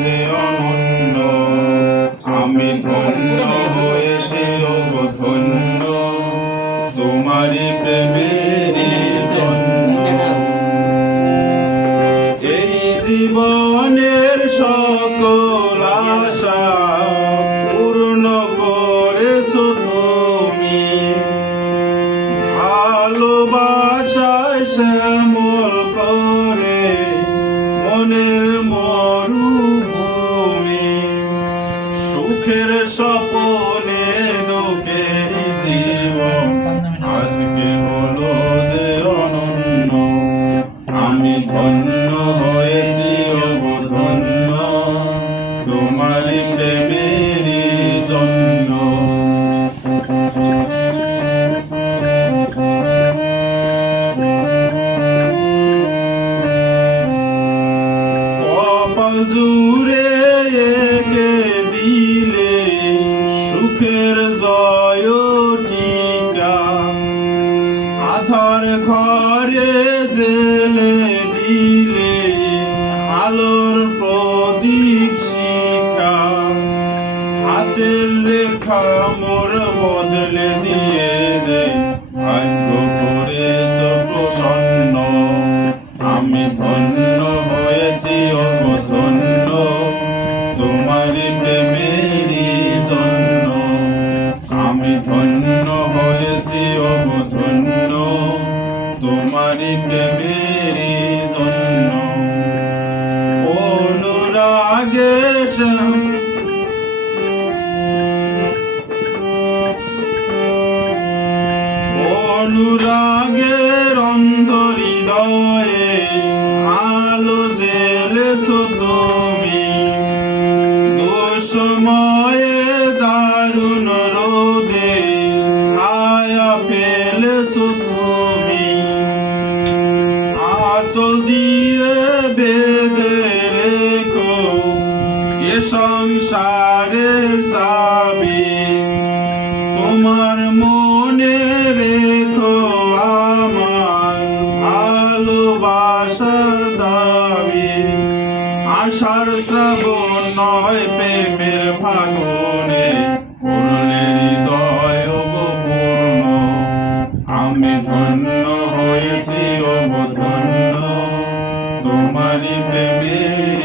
যে অনন্য, আমি ধন্য হয়েছি ওগো ধন্য, তোমারই প্রেমেরই জন্য। এই জীবনের সকল আশা পূর্ণ করেছো তুমি, ভালোবাসায় শ্যামল করে মনের মরুভূমি। সুখের স্বপনে দুঃখের জীবন আজকে হলো যে অনন্য, আমি ধন্য হয়েছি ওগো ধন্য, তোমারই প্রেমেরই জন্য। কপাল জুড়ে এঁকে দিলে সুখের জয় টিকা, আধার ঘরে জেলে দিলে আলোর প্রদীপ শিখা। হাতের লেখা মোর বদলে দিয়ে দে, ভাগ্য করেছ প্রসন্ন, আমি ধন্য হয়েছি ওগো ধন্য, তোমারই প্রেমেরই জন্য। আমি ধন্য হয়েছি ওগো ধন্য, তোমারই প্রেমেরই জন্য। অনুরাগে অনুরাগের অন্ধ হৃদয়ে আলো জ্বেলেছো তুমি, দুঃসময়ে দারুণ রোদে ছায়া ফেলেছো তুমি। আঁচল দিয়ে বেঁধে রেখো এ সংসারের চাবি, তোমার মনে রেখো আমার ভালোবাসার দাবি। আষাঢ় শ্রাবণ নয় প্রেমের ফাগুনে করলে হৃদয় ওগো পূর্ণ, আমি ধন্য হয়েছি ওগো ধন্য, তোমারই প্রেমের